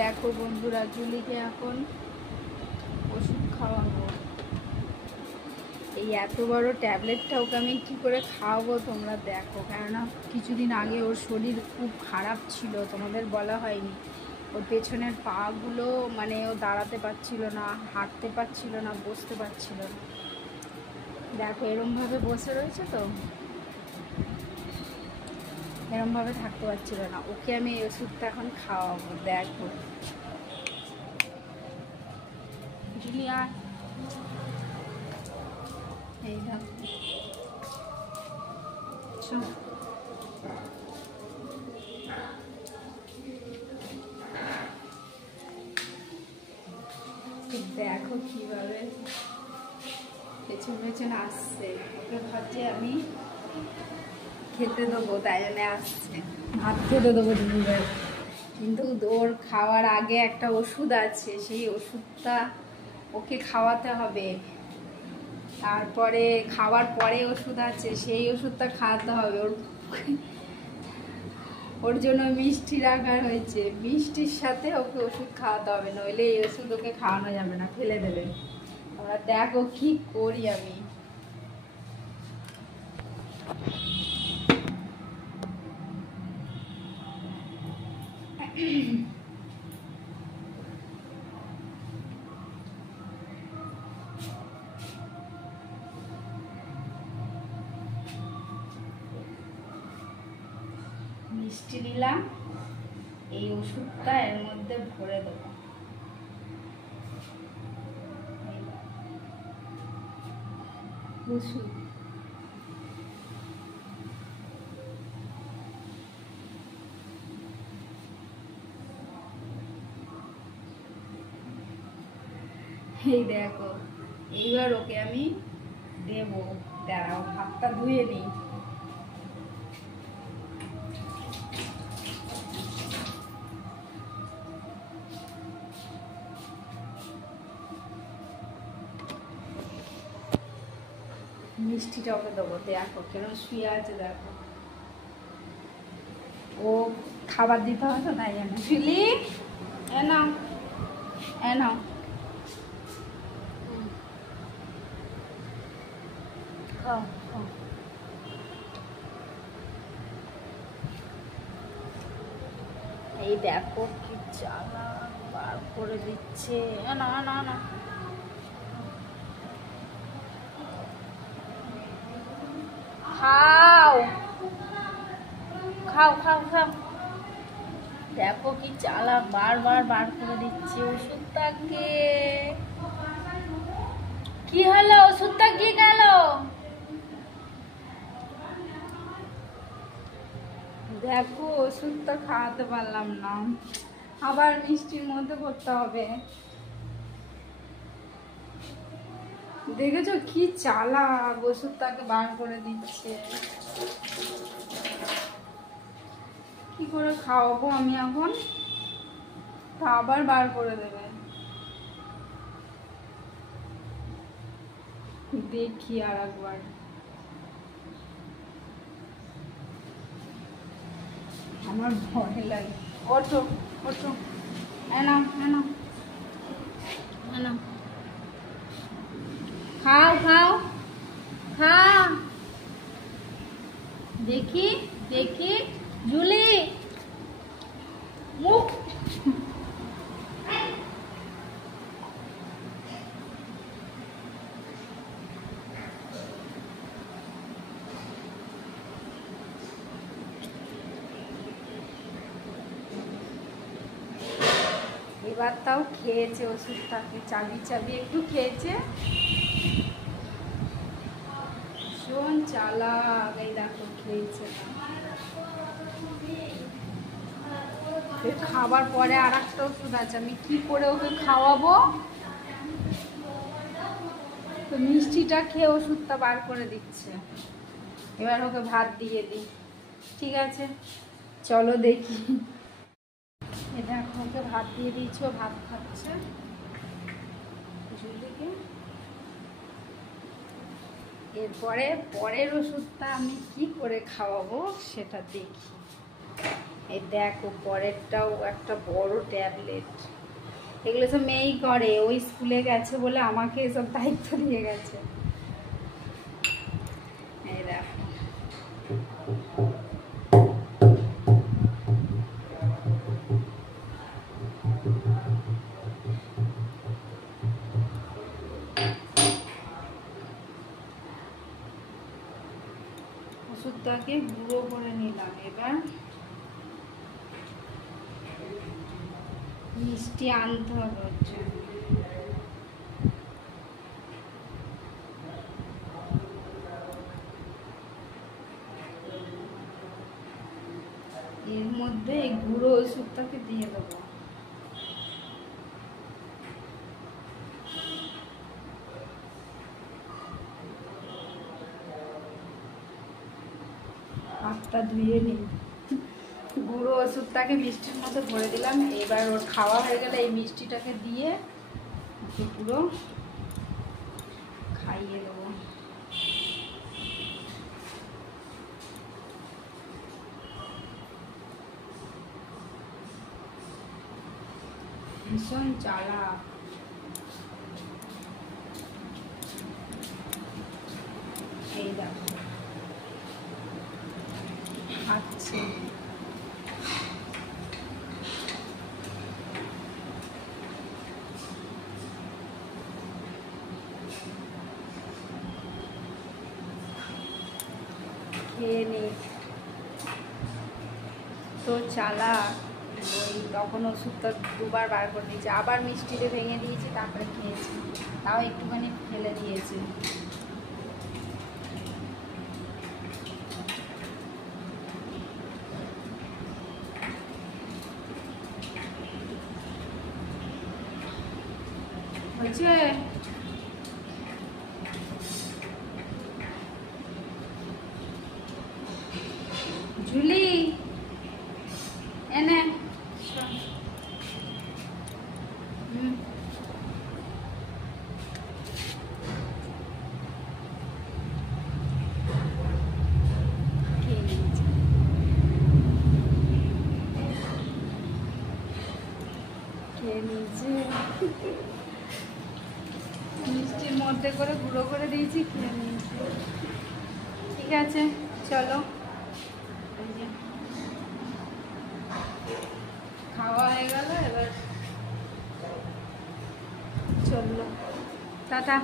দেখো বন্ধুরা, জুলিকে এখন ওষুধ খাওয়াবো। এই এত বড় ট্যাবলেটটা ওকে আমি কী করে খাওয়াবো তোমরা দেখো। কেননা কিছুদিন আগে ওর শরীর খুব খারাপ ছিল, তোমাদের বলা হয়নি। ওর পেছনের পাগুলো মানে ও দাঁড়াতে পারছিল না, হাঁটতে পারছিল না, বসতে পারছিল না। দেখো এরমভাবে বসে রয়েছে, তো এরমভাবে থাকতে পারছিল না। ওকে আমি এই ওষুধটা এখন খাওয়াবো। দেখো জুলিয়া, এই দেখো দেখো কিভাবে পেছন পেছন আসছে। ওকে ভাবছি আমি খেতে দেবো, তাই জন্য আসছে। ভাত খেতে দেবো দুপুরের, কিন্তু ওর খাওয়ার আগে একটা ওষুধ আছে, সেই ওষুধটা ওকে খাওয়াতে হবে। তারপরে খাওয়ার পরে ওষুধ আছে, সেই ওষুধটা খাওয়াতে হবে। ওর জন্য মিষ্টি রাখা হয়েছে, মিষ্টির সাথে ওকে ওষুধ খাওয়াতে হবে, নইলে এই ওষুধ ওকে খাওয়ানো যাবে না, ফেলে দেবে। আমরা দেখো কি করি আমি। মিষ্টি নিলাম, এই ওষুধটা এর মধ্যে ভরে দেবো। ওষুধ এই দেখো, এইবার ওকে আমি দেবো। দাঁড়াও, হাতটা ধুয়ে নিই। মিষ্টিটা ওকে দেবো। দেখো কেরম শুয়ে আছে, দেখো ও খাবার দিতে হবে তো, তাই জন্য। জুলি এ নাও, এ নাও, খাও খাও। এই দেখো কি জ্বালা, বার করে দিচ্ছে। না না না, খাও খাও খাও খাও। দেখো কি জ্বালা, বারবার বার করে দিচ্ছে ওষুধটাকে। কি হলো, ওষুধটা কি গেল? দেখো ওষুধটা খাওয়াতে পারলাম না, আবার মিষ্টির মধ্যে করতে হবে। দেখেছো কি চালাক, ওষুধটাকে বার করে দিচ্ছে। কি করে খাওয়াবো আমি এখন, তা আবার বার করে দেবে। দেখি আর একবার। আমার ভয় লাগে। ওঠো ওঠো, এনাও এনাও এনাও, খাও খাও খাও। দেখি দেখি জুলি, মুখ এবার তাও খেয়েছে ওষুধটাকে, চাবি চাবি একটু খেয়েছে। ভীষণ চালাক, এই দেখো খেয়েছে। খাবার পরে আর একটা ওষুধ আছে, আমি কি করে ওকে খাওয়াবো। তো মিষ্টিটা খেয়ে ওষুধটা বার করে দিচ্ছে। এবার ওকে ভাত দিয়ে দিই। ঠিক আছে, চলো দেখি। এটা এখন ওকে ভাত দিয়ে দিয়েছি, ও ভাত খাচ্ছে। ঝুলিকে এরপরে পরের ওষুধটা আমি কি করে খাওয়াবো সেটা দেখি। এই দেখো পরেরটাও একটা বড় ট্যাবলেট। এগুলো সব মেয়েই করে, ওই স্কুলে গেছে বলে আমাকে এসব দায়িত্ব দিয়ে গেছে। এই দেখো ওষুধটাকে গুঁড়ো করে নিলাম। এবার মিষ্টি আনতে হবে হচ্ছে, এর মধ্যে এই গুঁড়ো ওষুধটাকে দিয়ে দেবো। হাতটা ধুয়ে নিই। গুঁড়ো ওষুধটাকে মিষ্টির মধ্যে ভরে দিলাম। এবার ওর খাওয়া হয়ে গেলে এই মিষ্টিটাকে দিয়ে পুরো খাইয়ে দেবো। ভীষণ চালাক। এই দেখো খাচ্ছে। খেয়ে নে। তো চালাক। ওই তখন ওষুধটা দুবার বার করে দিয়েছে, আবার মিষ্টিতে ভেঙে দিয়েছি, তারপরে খেয়েছি। তাও একটুখানি ফেলে দিয়েছি। হয়েছে? ঝুলি এনে মিষ্টির মধ্যে করে গুঁড়ো করে দিয়েছি, খেয়ে নিয়েছি। ঠিক আছে চলো, খাওয়া হয়ে গেল, এবার চললো, টাটা।